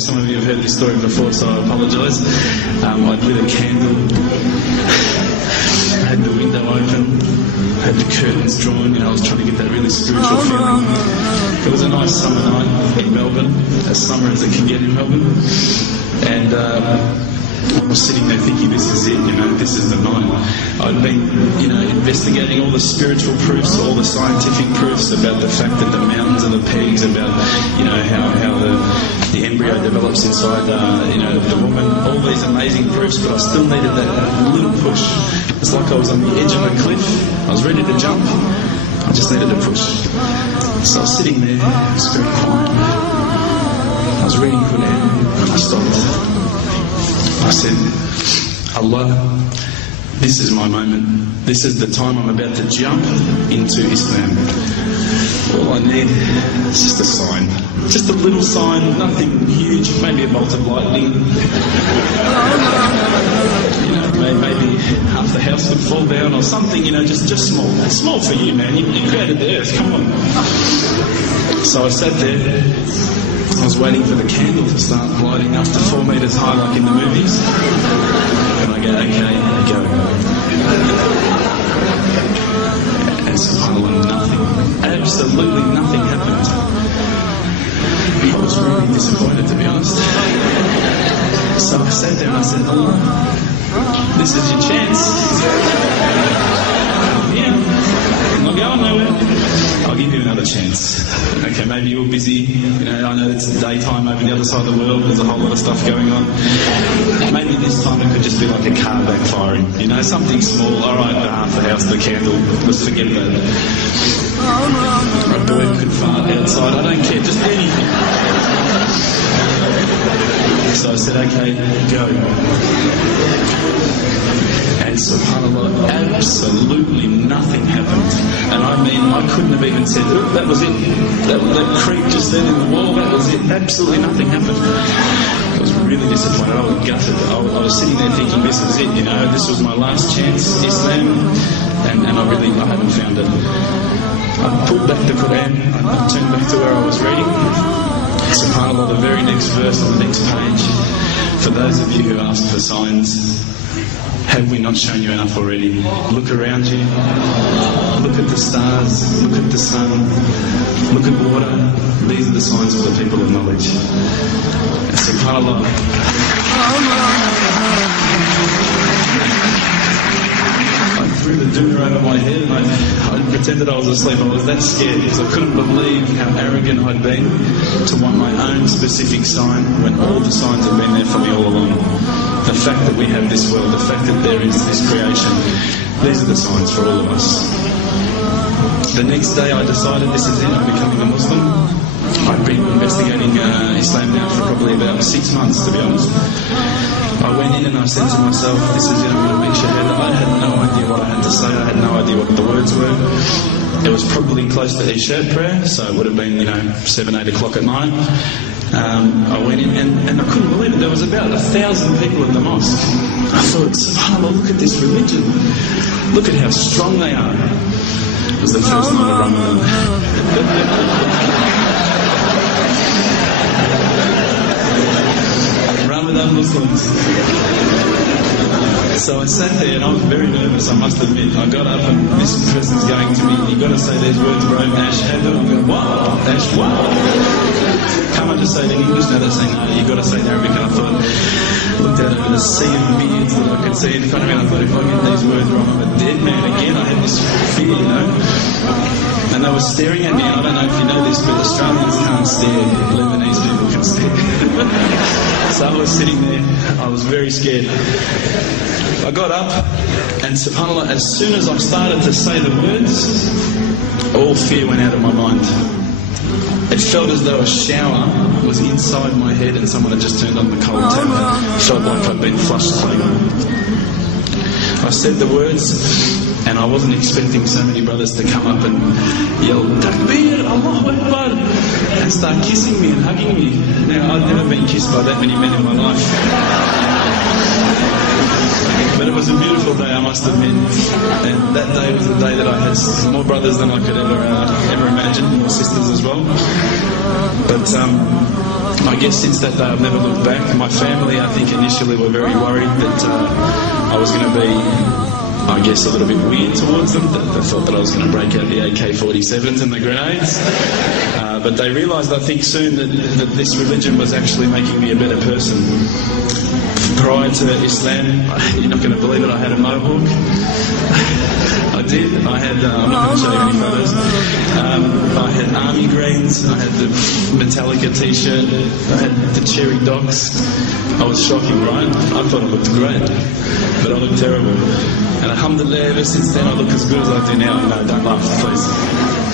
Some of you have heard this story before, so I apologise. I'd lit a candle, I had the window open, had the curtains drawn, I was trying to get that really spiritual feeling. It was a nice summer night in Melbourne, as summer as it can get in Melbourne. And I was sitting there thinking, this is it, this is the night. I'd been, investigating all the spiritual proofs, all the scientific proofs about the fact that the mountains are the pegs, about, how the embryo develops inside, the woman, all these amazing proofs, but I still needed that little push. It's like I was on the edge of a cliff. I was ready to jump. I just needed a push. So I was sitting there, it was very quiet. I was reading Quran, and I stopped. I said, Allah, this is my moment. This is the time I'm about to jump into Islam. All I need is just a sign. Just a little sign, nothing huge, maybe a bolt of lightning. Maybe half the house would fall down or something, just small. It's small for you, man. You created the earth, come on. So I sat there. I was waiting for the candle to start lighting up to 4 metres high like in the movies. And I go, okay, go. And subhanAllah, nothing, absolutely nothing happened. I was really disappointed, to be honest. So I sat there and I said, Allah, this is your chance. I'm not going nowhere. I'll give you another chance. Okay, maybe you're busy. I know it's daytime over the other side of the world. There's a whole lot of stuff going on. Maybe this time it could just be like a car backfiring. Something small. All right, half the house, the candle. Let's forget that. A bird could fart outside. I don't care. Just anything. So I said, okay, go. And subhanAllah, absolutely nothing happened. And I mean, I couldn't have even said, look, that was it. That creep just then in the wall, that was it. Absolutely nothing happened. I was really disappointed. I was gutted. I was sitting there thinking, this is it, this was my last chance, Islam, and I haven't found it. I pulled back the Quran, I turned back to where I was reading. SubhanAllah, the very next verse on the next page. For those of you who ask for signs, have we not shown you enough already? Look around you. Look at the stars. Look at the sun. Look at water. These are the signs for the people of knowledge. SubhanAllah. I threw the doona over my head and I pretended I was asleep. I was that scared because I couldn't believe how arrogant I'd been to want my own specific sign when all the signs have been there for me all along. The fact that we have this world, the fact that there is this creation, these are the signs for all of us. The next day I decided this is it, I'm becoming a Muslim. I've been investigating Islam now for probably about 6 months, to be honest. I went in and I said to myself, this is it, I'm going to make shahada. I had no idea what I had to say, I had no idea what the words were. It was probably close to Isha prayer, so it would have been, 7, 8 o'clock at night. I went in and I couldn't believe it. There was about 1,000 people in the mosque. I thought, subhanAllah, look at this religion. Look at how strong they are. It was the first night of Ramadan. Ramadan Muslims. So I sat there and I was very nervous, I must admit. I got up and this person's going to me, you've got to say these words, bro, Ashhadu. I'm going, what? Ash, what? Can't I just say it in English? No, they're saying, no, you've got to say it in Arabic. And I thought, looked out over the sea of beards that I could see in front of me, and I thought, if I get these words wrong, I'm a dead man again. I had this fear, And they were staring at me, and I don't know if you know this, but Australians can't stare. Lebanese people can stare. So I was sitting there, I was very scared. I got up, and subhanAllah, as soon as I started to say the words, all fear went out of my mind. It felt as though a shower was inside my head and someone had just turned on the cold tap. It felt like I'd been flushed clean. I said the words, and I wasn't expecting so many brothers to come up and yell, Takbir, Allahu Akbar, and start kissing me and hugging me. Now, I'd never been kissed by that many men in my life. But it was a beautiful day, I must admit. And that day was the day that I had more brothers than I could ever imagine, more sisters as well. But I guess since that day I've never looked back. My family, I think initially were very worried that I was going to be, I guess, a little bit weird towards them. They thought that I was going to break out the AK-47s and the grenades. But they realised, I think, soon that this religion was actually making me a better person. Prior to Islam, you're not going to believe it, I had a mohawk. I did. I had, I'm not going to show you any photos. I had army greens, I had the Metallica t-shirt, I had the cherry docs. I was shocking, right? I thought I looked great, but I looked terrible. And alhamdulillah, ever since then I look as good as I do now. No, don't laugh, please.